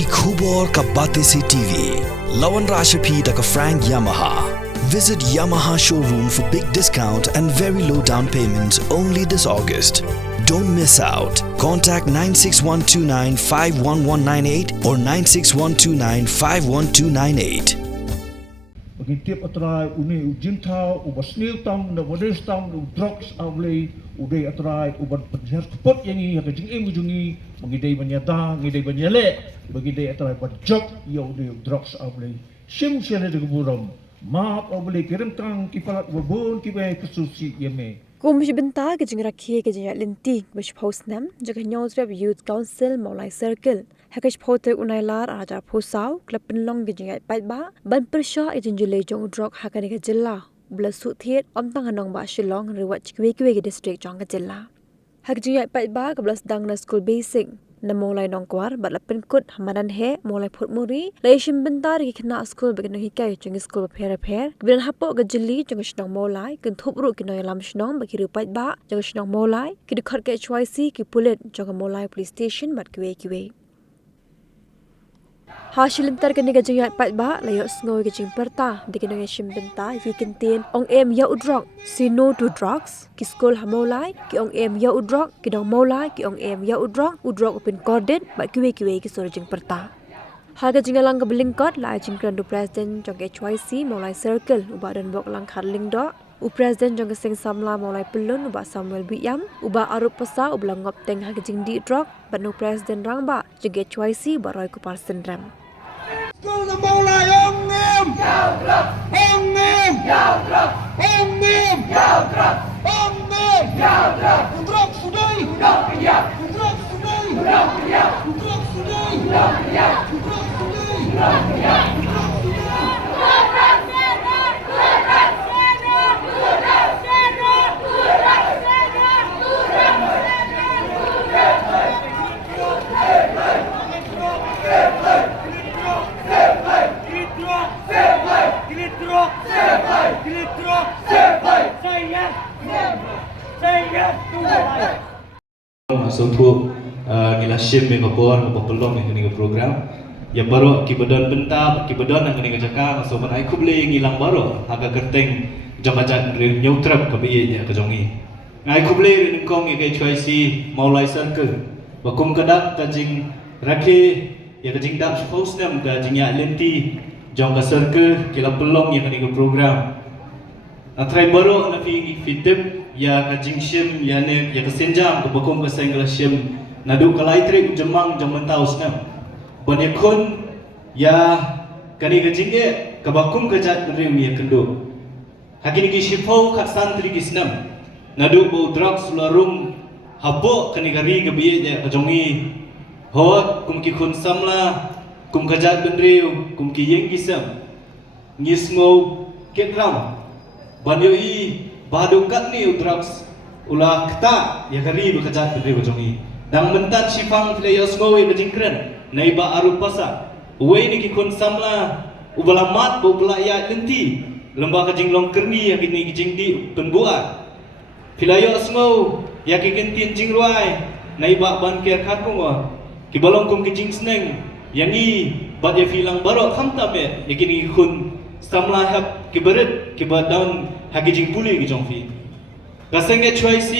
Ki khubor ka bate se TV. Lawan Rashapi da ka Frank Yamaha. Visit Yamaha showroom for big discount and very low down payments only this August. Don't miss out. Contact 96129 51198 or 96129 51298. Bagi tiap atrai uni ujin tau ubas nil tau na modern tau u drugs awlay uday atrai uban penjara kupot yang ini yang jing ujungi bagi day banyada ngidai banyale bagi day atrai ban job ya uday drugs awlay sim sele de buram maaf awlay kirim kang kipalat wabon kibai pesusi yeme Kumish benta ke jing rakhi ke jing linti bish postnam jaga nyawtrap youth council maulai circle hakash phote unailar aja phosau klapinlong ke jing pat ba ban persha ejin jule jong drok hakane ke jilla blasu thiet omtang hanong ba shillong riwat chikwe ke district jong ke jilla hak jing pat ba ke blas dang na school basic na molai nongkwar bat lapin kut hamadan he molai phut muri leishim bentar ki khna school begin hikai jong school pher bin hapo ga jilli jong shnong molai kun thupru ki noy lam shnong ba ki rupat ba jong shnong molai ki dikhot ke HYC ki pulit jong molai police station bat kiwe Hasilintar ke nega jeng pat ba layo sngoy ke jeng perta dikin nge shim benta yi kintin ong em ya udrok si no to drugs ki school hamolai ki ong em ya udrok ki dong molai ki ong em ya udrok upin corded ba kiwe ki sor jeng perta Harga jinggalang ke belingkot la jing krandu president jong HYC molai circle uba dan bok lang kharling do u president jong sing samla molai pelun uba Samuel Biam uba arup pesa ubla ngop teng harga jing di drok banu president rangba jong HYC baroy kupal sendram School na molai ong em ong em ong em drok sudai drok sudai Untuk ngilasim yang kapor kapolong yang kini program ya baru kibadan benta kibadan yang kini jaka so man ai kuble ngilang baru haga kerteng jamajan nyutrap kabi ya kejongi ai kuble rin kong ya HYC maulai circle bakum kadak kajing rakhe ya kajing dak hostnam kajing ya lenti jong ka circle kila pelong yang kini program atrai baru na fi fitip ya kajing shim ya ne ya kesenjam ke bakum ka sengla shim nadu kalai trik jemang jaman taus nam banyakun ya kani kajing e kabakum kajat rim ya kendo hakini ki shifau kat santri kisnam nadu bo drugs larung hapo kani gari gabiye ya kajongi hot kum ki khun samla kum kajat benriu kum ki yeng kisam ngismo ketram banyoi badukat ni drugs ulah kata ya gari bekajat benriu kajongi dang mentat sifang players ngowe kejingkren naiba aru pasa uwe ni ki kun samla ubalamat bo pelaya lenti lembah kejinglong kerni ya kini kijingdi penbua pilayo sngo ya ki kentin jingruai naiba ban ker khakungwa ki balong kum kijing sneng yangi bat ya filang baro khamta me ya kini kun samla hab ki berit ki badan hakijing puli ki jongfi Kaseng HYC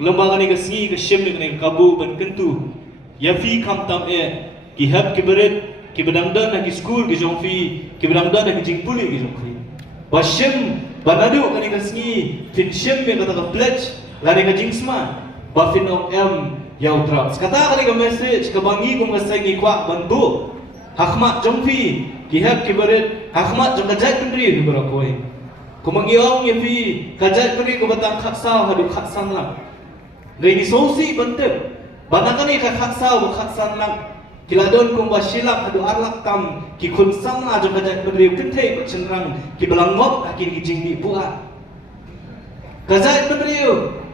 lembaga ni kasngi kasyem ni kabu ban kentu ya fi kam tam ki hab ki berit ki bedangdan na ki school ki jongfi ki bedangdan na ki jingpuli ki jongfi basyem banadu kani kasngi fin syem me kata ka pledge lari ka jingsma ba fin of m ya utra kata kani ka message ka bangi kum kasengi kwa bantu hakmat jongfi ki hab ki berit hakmat jong kajat kendri ni berakoi Kumangiong ya fi kajat pergi ke batang khaksa hadu khaksan lang. Gini sosi bantep. Banakan ni khaksa bu khaksan lang. Kiladon kum basilak hadu arlak kam ki kun sama jo kajat pergi kentei ko cenrang ki belangop akin ki jingdi buat. Kajat pergi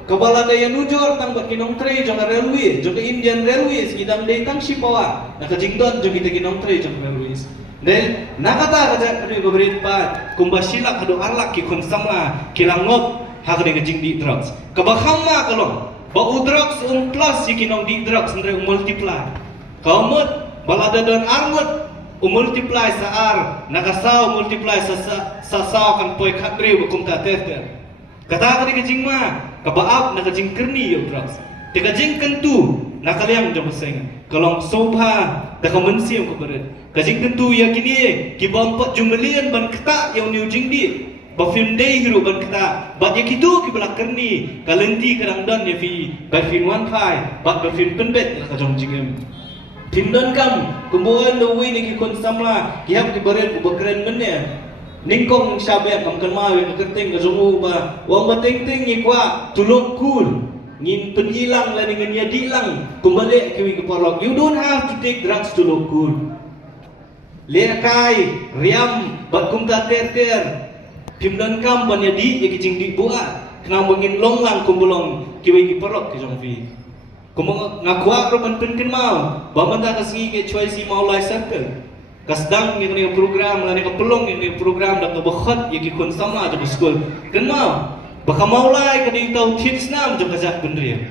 kepala daya nujur tang bat kinong tre jo railway jo ke Indian Railways ngidam dei tang sipawa. Nak jingdon jo kita kinong tre jo railways. Dan nakata kajat pergi berit pat kumbasilak hadu arlak ki kun samla kilangop hak de jing di drugs kabakhamma kalong ba drugs plus ki kinong di drugs andre multiply kaumot balada don arngut multiply saar nakasau multiply sa sao kan poi khatri bukum ta ter kata kali kejing ma kabaab nakajing kerni yo drugs te kajing kentu nakaliang jom seng kalong sobha da kamensiam ko bered kajing kentu yakini ki bompat jumelian ban kata yang new jing di ba film day hero ban kata ba yakitu ki bala kerni kalenti kadang don ya fi ba film one five ba film penbet ka jom jingem Tindan kam kumbuan lowi ni ki kon samla ki hab ki bered bu bekeren menne ningkong syabe kam kelma we kerting ka zongu ba wang bateng ting ni kwa tulok kul ngin penilang la dengan ya dilang kumbalik ki ke porlok you don't have to take drugs to look cool lekai riam bat kum ta ter pimdan kam ban ya di ki jing di buat kena mengin longlang kumbulong ki we ki porlok ki jong fi kumong ngakwa ro ban pen mau ba man ta kasi ke choice mau lai circle kasdang ni program la ni ka pelong ni program da ka bakhat ye ki kon sama ja school kan mau baka maulai ka di tau tips nam jo kajak bendria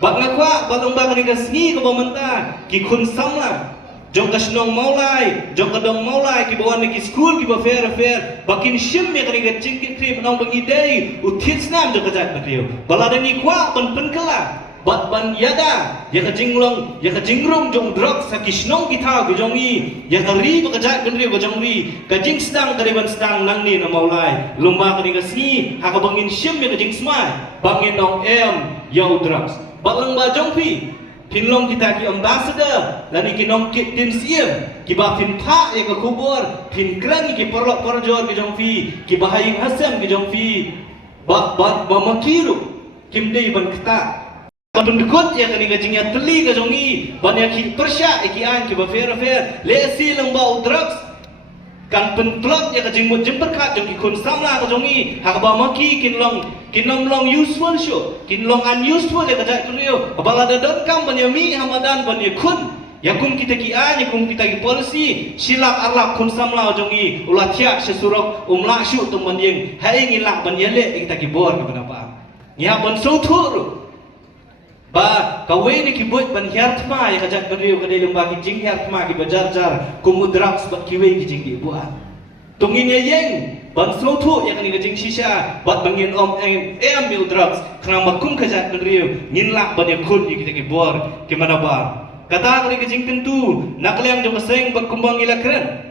bak ngakwa balong ba ka ni kasni ka ba manta ki kon sama jo kasnong maulai jo kadong maulai ki bawan ni ki school ki ba fair bakin shim me ka ni ka cingkit krim nang bangi dei u tips nam jo kajak bendria balada ni kwa ban kala bat ban yada ya ka jinglong ya ka jingrong jong drug sa kisnong kita ki jongi ya ka ri ba ka jat gendri ba jongri ka jing stang ka ban stang nang ni na maulai lumba ka ni ka si ha ka bangin shim ya ka jing smai bangin nong yo drugs balang ba jongpi pinlong kita ki ambassador lani ki nong ki tin siem ki ba pin tha ya ka kubur pin krang ki porlok porjor ki jongfi ki bahaying hasam ki jongfi ba makiru kim dei ban kita pendekut ya kani gajingnya teli ka jongi banyak ki persya ki an ki ba fair le si lang ba drugs kan pentlot ya kajing mut jemper khat jong ki kun samla ka jongi ha ba maki kinlong long useful show kinlong unuseful ya kajak rio balada don kam banyak mi hamadan banyak kun ya kum kita ki an ya kum kita ki policy silap arlap kun samla jongi ulah tiak sesurok umla syu tum banjing hai ngilak banyale kita ki bor ka benapa ya ban so thuru ba kawai ni kibut ban hiartma ya kajak beriu ka dei lemba ki jing hiartma ki bajar kumudrak sebat kiwe ki jing di buat tungin ya yeng ban slotu ya kani ka jing shisha bat bangin mil drugs kena makum kajak beriu nginlak ban ya kun ki kita ki bor ki mana ba kata kani ka jing tentu nakliang jo maseng bat kumbang ilakren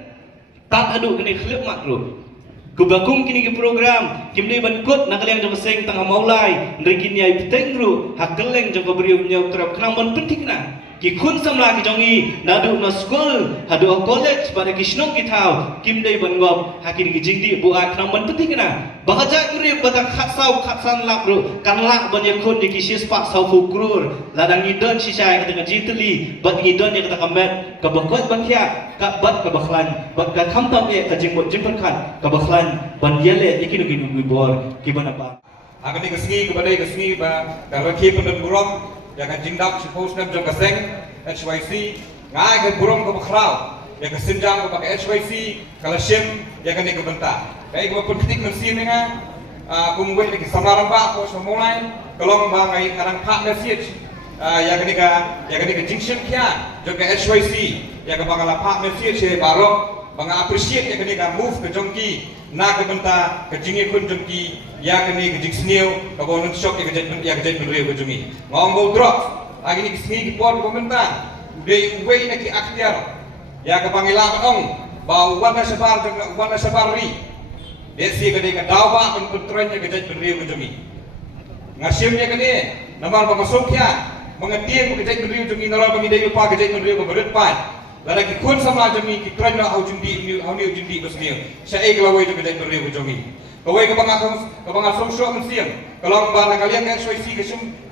tak adu kani khlip makro kubakum kini ke program kimdei ban kut nakaliang jong seng tangah maulai nrikin yai pitengru hakeleng jong beriu nyau trap kenang ban pentikna ki kun samla ki jongi nadu na school hadu college pada kisnong kitau kimdei ban ngop hakini ki jingdi buat kenang ban pentikna bakaja kuri bata khatsan lakru kan lak ban yakun di kisis pak sau fukrur ladang idon sisai kata jitli bat idon ya kata kamet kabakot ban kia ka bat ka bakhlan bat ka khamtam e ka jingmot jimpan khat ka bakhlan ban yele ikinu ginu bor kibana pa akan dikasih kepada dikasih ba kalau ki pendem burung ya kan jingdak suppose nam jong kaseng HYC ngai ke burung ke bakhrau ya ka sinjang ke pakai HYC kalau shim ya kan ke benta kai ko pun ketik mensi menga kumwe lagi samaran ba ko semulai kalau membangai ngarang pak message ya kan ke jingshim kia jong ke HYC ya ka bangala pak message baru bang appreciate ya kan move ke jongki na ke benta ke jingi kun jongki ya kan ke jingsneu ke bonus shop ya ke jet bendrio ke jongi ngombo drop lagi ni kesini ki por ko benta de way na ki akhtiar ya ke pangila ong ba wana sabar ri de si ke de ka dawa kun putren ya ke jet bendrio ke jongi ngasim ya kan ni namar ba masuk ya mengetie ke jet bendrio jongi nara bangi de pa ke jet bendrio ke berit pa lada ki kun sama jami ki tren na au jundi au ni jundi basni sa e gla way to kedai beriu jomi kawai ka banga sosio mensiang kalau ba na kalian kan SYC ke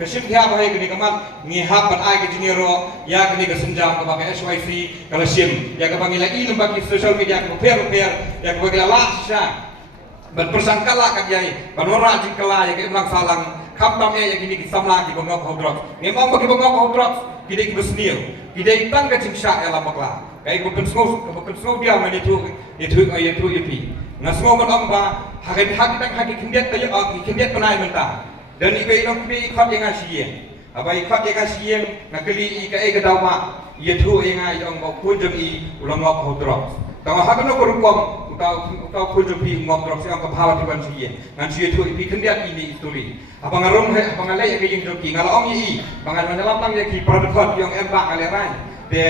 sim dia bahai ke ni kamat ni hapan ai ke jinero ya ke ni ke senjam ke pakai SYC kalau sim ya ke pangila i lembaga sosial media ke per ya ke bagila la sha ban persangkala kan yai ban ora jingkala ya ke ulang salang khamtam ya gini ki samla ki bangok hodrok memang bagi bangok hodrok kidai ki basniu kidai tang ka jingsha ya lamakla kai ko pensou dia mani tu ipi ngasmo kan amba haki kindiat kayo kindiat panai menta dan ibe ilong kini ikhat yang asiye apa ikhat yang asiye nakeli ika e kadawma ia thu ingai yang mau kunjung I ulang ngop hodrok tawa hakan ko rukom utau kunjung pi ngop drok siang kaphawa tiban siye ngan siye thu pi kendiat ini story apa ngarong he apa ngalai ke jing joki ngalong I bangan mendalam tang ye ki pradkhot yang emba ngalerai de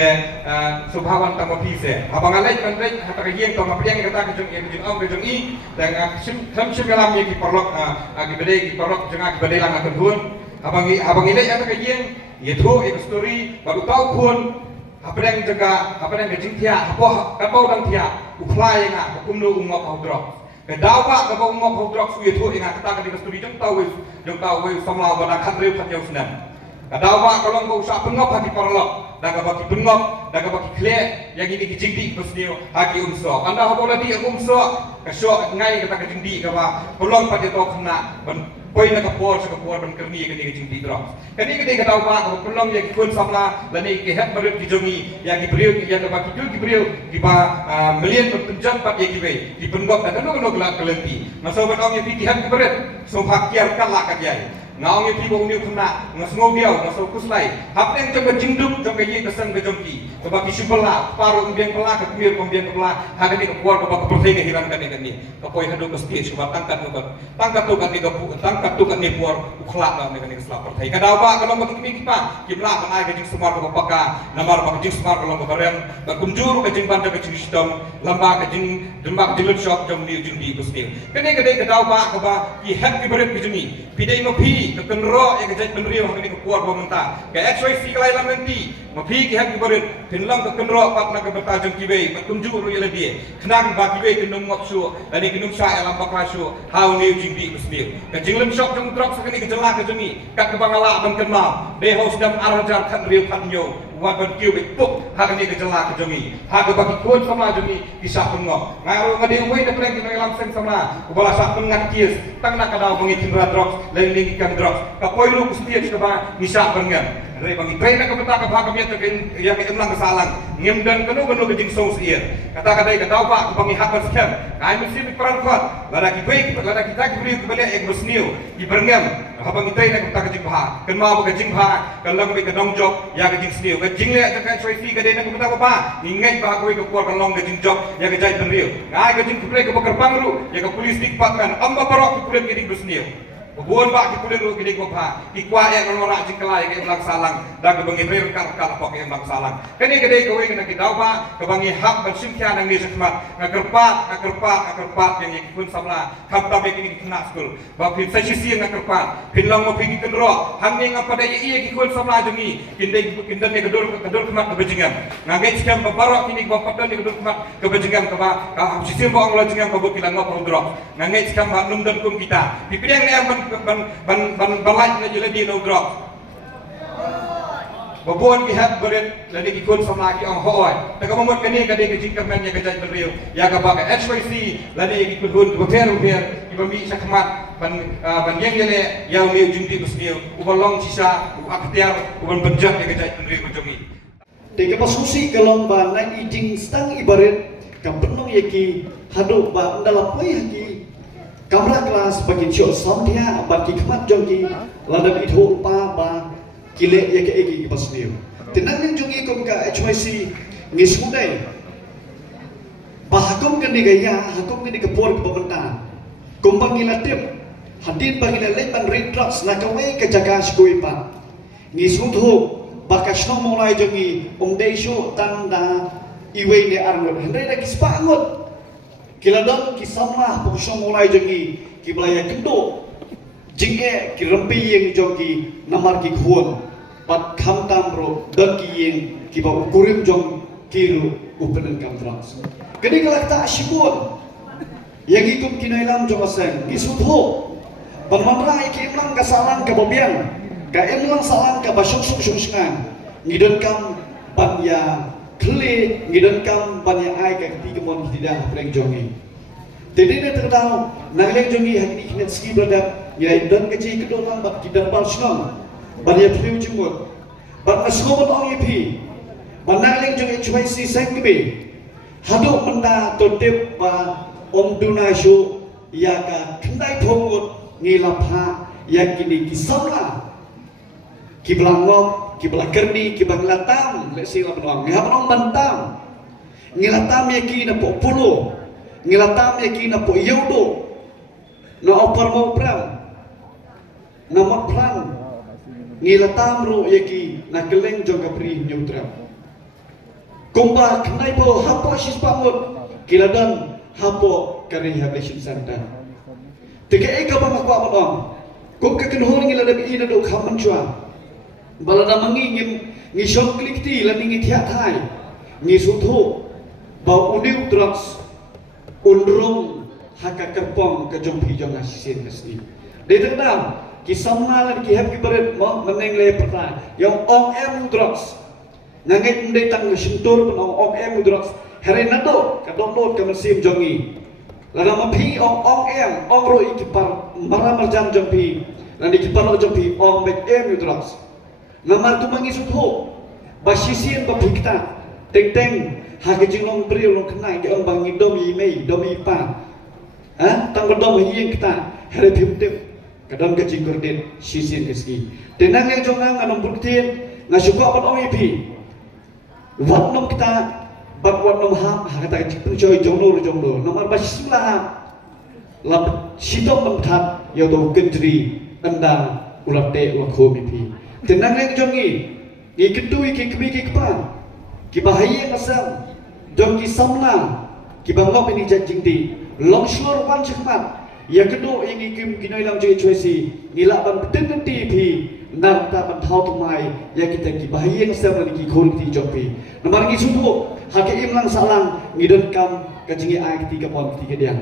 subhawan tang pise apa ngalai kan rek hata ke yeng to mapriang kata ke jing om ke jing I dan sim galam ye ki perlok agi bede ki perlok jeng agi bede lang akan hun abang ilai hata ke yeng ye thu ek story baru tau kun apa yang jaga apa yang kecing tiap apa orang tiap uklai nga kumno ungop hodrok kedawa ke ungop hodrok suye thu inga kata ke studi jeng tahu samla pada khandreu khat yau senam kedawa kalau kau usah pengop hati parlok daga baki pengop daga baki kle yang ini kecing di pesnio haki umso anda habola di umso kesok ngai kata kecing di kawa pelong pada to kena poi na kapor sa kapor ban kerni ke ding di drop kani ke ding tahu pa ko pelong yang kun samla lani ke het baru di jongi yang di beriu yang ke baki di beriu di ba million penjam pat yang di penggop dan no gelak kelenti maso ban ong yang di het ke beret so hakiar kalak ka jai ngaong yang tiba uniu kena ngasngau diau maso kuslai hap yang jong jingduk jong ye kesang ke jongki ke baki subala paru umbiang pela ke kumir umbiang pela haga ni ke kuar ke baki pertega hilang kan ni ke poi hadu ke stage sebab tangkat tu kan ni ke tangkat tu kan ni puar ukhlak lah ni selap pertai kada ba kalau bagi kimi kipa kimla kan ai ke jing semar ke bapaka namar bagi jing semar kalau ke bareng ke kunjur ke jing banda ke jing sistem lamba ke jing dembak jing shop jong ni jing di bustil kene kada ba ke ba ki het ki beret ki jini pidai no pi ke kenro yang kejat penrio hang ni ke kuar pemerintah ke XYC kelai lamenti mapi ki het ki beret pinlang ke kenro pat na ke bertajung ki be kunjur ru yele die kenang ba ki be ke nung ngop su ani ke nung sa alam bakla su hau ni jing di bustil ke jing lem shop jong drop sakani ke jelak ke jemi kat ke bangala ban kenal de hos dam arajar khat riu khat nyo wat ban kiu be puk hagani ke jelak ke jemi ha ke bagi kun sama jemi kisah pengop ngaro ngade we de preng ke lam seng sama ubala sak pengat kies tang nak kadau bengi tindra drop lain ling ikan drop ka poiru kustia ke ba misah pengen re bangi train ke beta ke bhagam ya ke yang ke emlang kesalang ngem dan kenu ke jing song sier kata kadau pak ke bangi hak sekian kai mesti peran kuat lada ki baik lada kita ki beri ke balik ek bersniu ki berngam habang itai nak ke jing bha ken ma ke jing bha kalang be ke dong job ya ke jing sniu ke jing le ke XYC ke de nak beta ba ningai ba ko ke kuar kalong ke jing job ya ke jai penriu ngai ke jing ke bakar pangru ya ke polis dik patkan amba parok ki ke ding bersniu buon ba ki kulen ro ki ko pha ki kwa ya ko ora jing kelai ke ulang salang da ke bangi rer kal pok ke ulang salang kani ke de ko we ke dau ba ke bangi hak ban sim kya nang ni sekmat ngakerpat yang ikun samla kam ta be ki kena skul ba pin sa sisi ngakerpat pin long mo pin ki ro hang ni ngapa de ye ki kun samla jemi kindai ne kedor kemat ke bejingan ngangai skam ba barok kini ba padon ni kedor kemat ke bejingan ke ba sisi ba ong la jingan ba kilang ngop ro ngangai skam ba num dan kum kita pipidang ne ban balai na jela di no drop babon ki hat beret lani ki kun sama ki ong hoy ta ka momot kani ka de ki jingkam men ya ka jai beriu ya ka ba ka XYC lani ki kun hun ko ter ki ba mi sakmat ban yang yele ya mi jingti busniu ubalong sisa aktiar uban benjak ya ka jai beriu ko jomi de ka pasusi kalong ba na ijing stang ibaret ka benong yaki hadu ba ndala poi haki kamera kelas bagi ciok som dia bagi kemat jongki ladap itu pa ba kile ya ke egi pas dia tenang yang jongi kom ka HYC ngisudai bahakum kan digaya hakum ni kepor ke pemerintah kom pangila tip hadin pangila leban red drugs na kawai ke jaga skui pa ngisudhu bakas no mulai jongi dei shu tanda iwe ni arngot hendai lagi sepangot kiladang kisamlah pusong mulai jengi kiblaya kendo jingge kirempi yang jogi namar ki khuon pat kham tam ro dan ki yang kiba ukurim jong kiru upenan kam trans kedi galak ta shibun yang ikum kinailam jong aseng isudho panmanra ki imlang kasalan ka babian ka imlang salan ka basuk suk sungan ngidon kam panya kle ngidon kam panya ai ka tigemon tidak preng jongi tadi ne tertahu nangleng jongi hakni knet ski berada ya dan kecil kedua lambat kita bal senang banyak film jumut ban asgomot ong ipi banaleng jongi HYC sengbe hadu menda totip ba om dunashu ya ka kendai thongut ngilapha ya kini kisamla kiblangok kibla kerni kibang latam le sila benong ngapong bantam ngilatam yaki na po pulo ngilatam yaki na po yodo na opar mo pram na mapran ngilatam ro yaki na keleng jong kapri nyutram kumba knai po hapo sis pamut kiladan hapo rehabilitation center tiga eka pa makwa benong kung kakenhol ngila labi ina do khaman chua balada mangingim ngi shop klik ti la ningi thiat hai ngi sutho ba udiu drugs undrong haka kerpong ke jompi jong asisin kasni de tendam ki samna lan ki hab ki beret mo meneng le perta yang ong em drugs nangit ndai tang sintur penong ong em drugs hari nado ka download ka mesim jongi lana mapi ong em ong ro ikipar maramar jam jompi lan ikipar lo jompi ong mek em drugs namar tu mangisut ho basisian babikta teng teng hake jinglong priu long kenai ke ong bangi domi mei domi pa ha tang dom hieng kita hele pimtep kadang ke jingorden sisian keski tenang yang jongang anong buktin ngasuka pat ong ipi wat nom kita bak wat nom ha kata jipun joy jongno namar basisula lab sidom nom that yo do gendri anda ulate ulakho mipi tenang yang jongi ki ketui ki kemi ki kpa ki bahaya masam jong ki samlang ki bangop ini jingdi longshore wan chakmat ya kedo yang ikim kinoi lam joi choisi ngila ban peten ti phi nar ta ban thau tumai ya kita ki bahaya masam ni ki khol ti jopi namar ki sudu hake imlang salang ngidon kam kajingi ai ti ka pon ti ke diang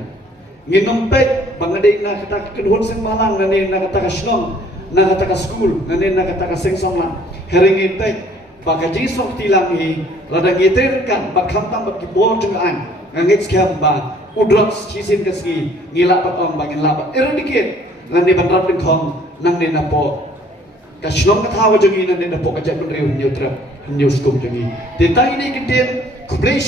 nginom pet bangade na kata kenhon sing malang na na kata kasnom na kata ka school na kata ka sing songla heringin pet baka jisok tilang hi rada ngiter kan bakham tam bak kibor jungaan ngangit skam ba udrox chisin kaski ngila pat on bangin labat eradicate lan ni bandrat ding khong nang ne napo ka shlom ka thawa jungi nan ne napo ka jat riu neutra news kum jungi te tai ni kiten kublei